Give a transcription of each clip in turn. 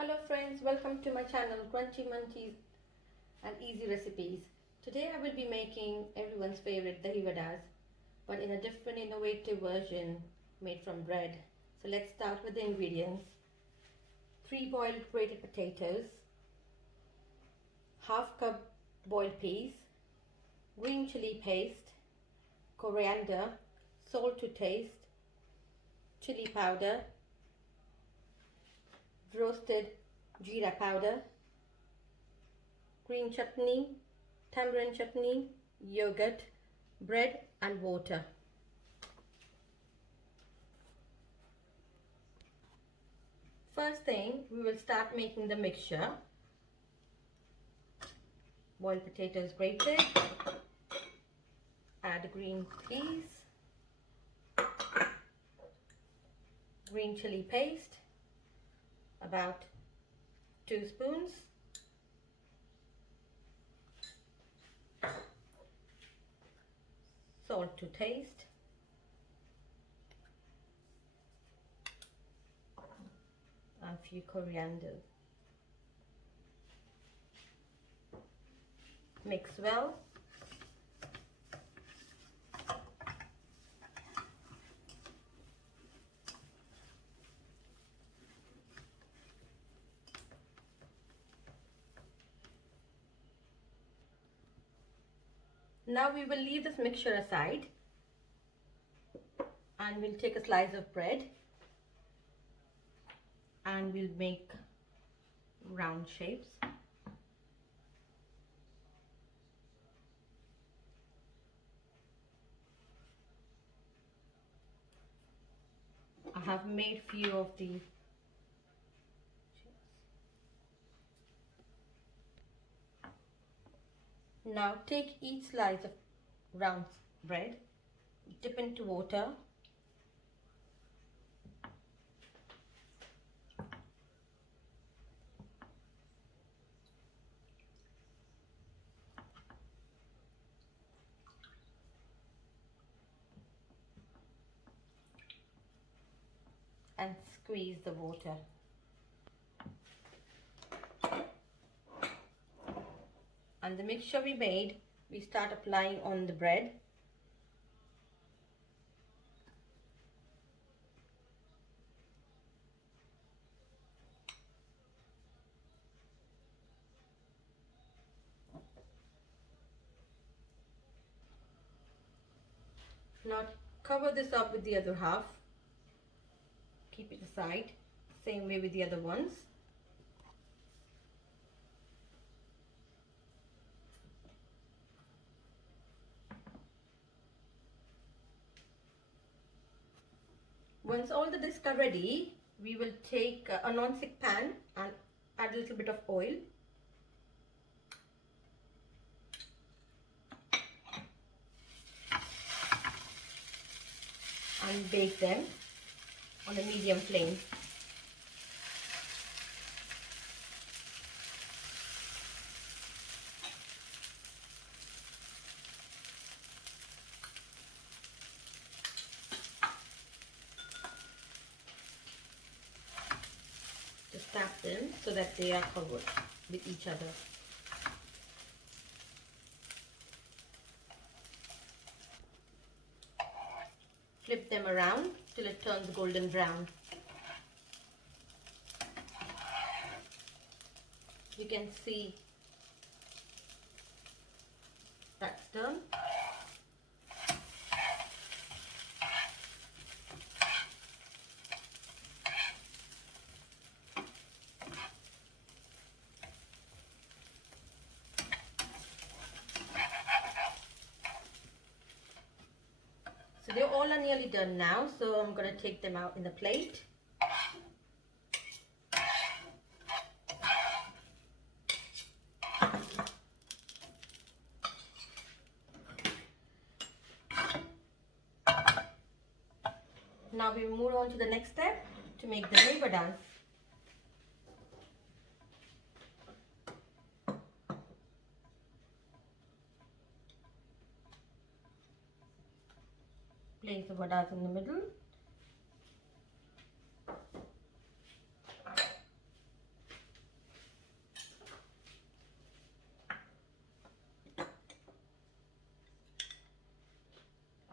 Hello friends, welcome to my channel Crunchy Munchies and Easy Recipes. Today I will be making everyone's favorite Dahiwadas, but in a different innovative version made from bread. So let's start with the ingredients. 3 boiled grated potatoes, half cup boiled peas, green chili paste, coriander, salt to taste, chili powder, roasted jeera powder, green chutney, tamarind chutney, yogurt, bread and water. First thing, we will start making the mixture. Boiled potatoes grated, add green peas, green chili paste, about 2 spoons, salt to taste, and a few coriander. Mix well. Now we will leave this mixture aside and we'll take a slice of bread and we'll make round shapes. I have made few of the Now take each slice of round bread, dip into water, and squeeze the water. And the mixture we made, we start applying on the bread. Now cover this up with the other half. Keep it aside. Same way with the other ones. Once all the discs are ready, we will take a non-stick pan and add a little bit of oil. And bake them on a medium flame. Just tap them so that they are covered with each other. Flip them around till it turns golden brown. You can see that's done. So they all are nearly done now, so I'm going to take them out in the plate. Now we move on to the next step to make the Dahiwadas. Place the wadas in the middle.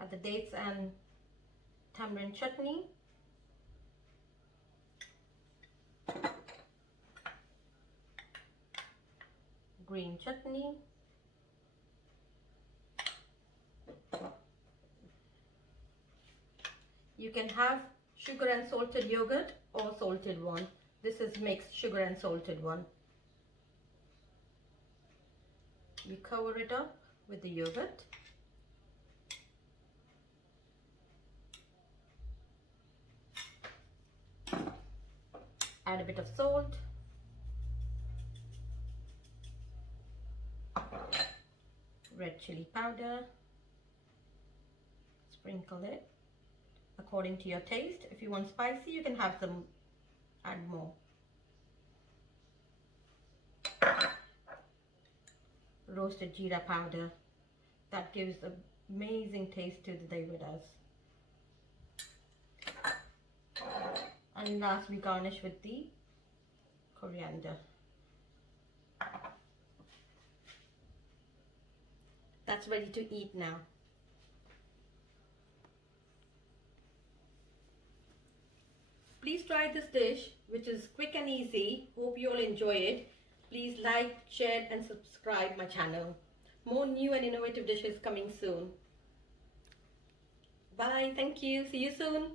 Add the dates and tamarind chutney. Green chutney. You can have sugar and salted yogurt or salted one. This is mixed sugar and salted one. You cover it up with the yogurt. Add a bit of salt. Red chili powder. Sprinkle it according to your taste. If you want spicy, you can have some, add more. Roasted jeera powder. That gives an amazing taste to the Dahiwadas. And last we garnish with the coriander. That's ready to eat now. Please try this dish, which is quick and easy. Hope you all enjoy it. Please like, share and subscribe my channel. More new and innovative dishes coming soon. Bye. Thank you. See you soon.